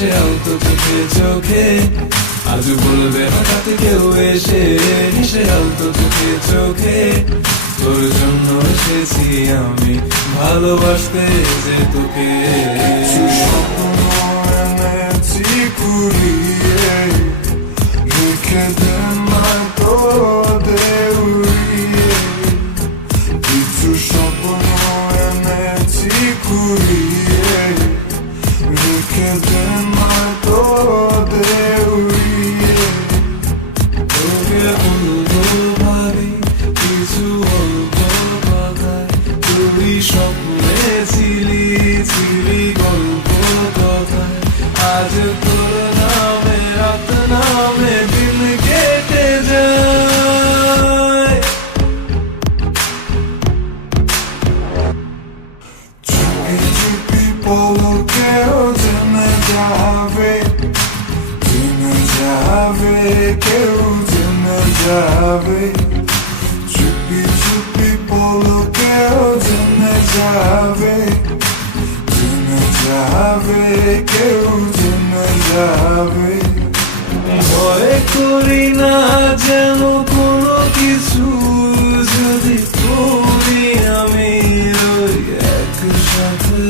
হেসে আলতো চোখে চোখে, আজ বলবে হঠাৎ কেউ এসে হেসে আলতো চোখে চোখে। তোর জন্য এসেছি আমি ভালোবাসতে যে তোকে। কিছু স্বপ্ন এনেছি কুড়িয়ে, রেখে দে না তোদের উড়িয়ে। কিছু স্বপ্ন এনেছি কুড়িয়ে, রেখে দে না তোদের উড়িয়ে। তোকে বলবো ভাবি কিছু অল্প কথায়, তুই স্বপ্নে ছিলি ছিলি গল্প কথায়। আজ তোর নামে রাত নামে দিন কেটে যায়। চুপি চুপি পলকেও জেনে যাবে, জেনে যাবে, কেউ জেনে যাবে। চুপি চুপি পলকেও জেনে যাবে, জেনে যাবে, কেউ জেনে যাবে। ভয় করি না যেন কোনো কিছু, যদি করি আমি ওই একসাথে।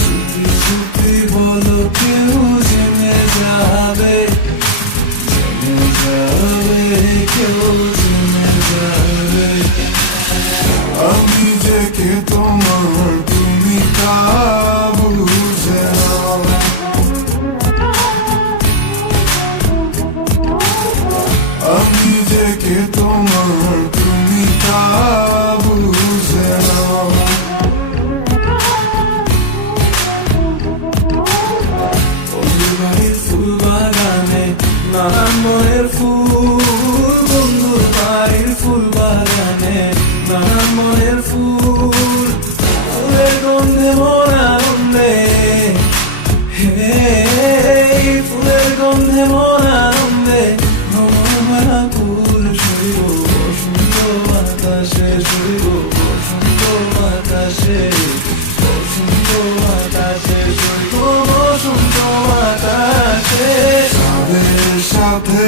চুপি চুপি বলো কেউ জেনে যাবে, জেনে যাবে, কেউ জেনে যাবে। আমি যে কে তোমার তুমি তা বুঝে নাও। আমি যে কে তোমার তুমি তা বুঝে নাও। বন্ধু বাড়ির ফুল বাগানে নানান মনের ফুল, বন্ধু বাড়ির ফুল বাগানে নানান মনের ফুল। ফুলের গন্ধে মন আনন্দে, হে ফুলের গন্ধে মন আনন্দে। ভ্রমণভরা ফুল শৈব বসন্ত বাতাসে, শৈব বসন্ত বাতাসে, বসন্ত বাতাসে, শৈব বসন্ত বাতাসে। সাথে সাথে